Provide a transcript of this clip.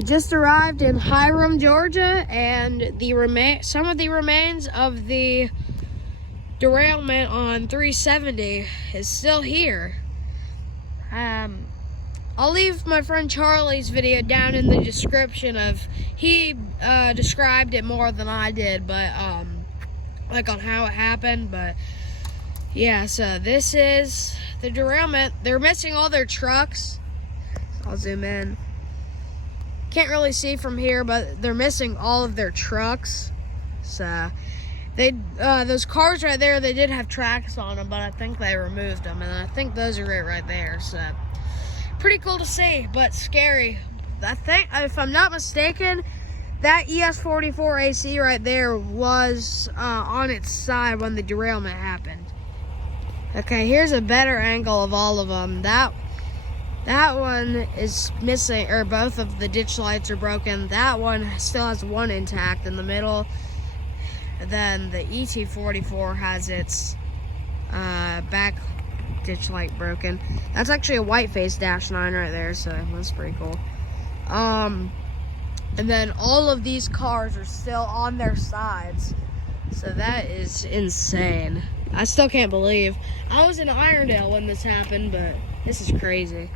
We just arrived in Hiram, Georgia, and some of the remains of the derailment on 370 is still here. I'll leave my friend Charlie's video down in the description. He described it more than I did, but like on how it happened. But yeah, so this is the derailment. They're missing all their trucks. I'll zoom in. Can't really see from here, but they're missing all of their trucks. So those cars right there, they did have tracks on them, but I think they removed them, and I think those are it right there. So pretty cool to see, but scary. I think, if I'm not mistaken, that ES44 AC right there was on its side when the derailment happened. Okay, here's a better angle of all of them. That one is missing, or both of the ditch lights are broken. That one still has one intact in the middle. Then the ET44 has its back ditch light broken. That's actually a white face -9 right there, so that's pretty cool. And then all of these cars are still on their sides. So that is insane. I still can't believe. I was in Irondale when this happened, but this is crazy.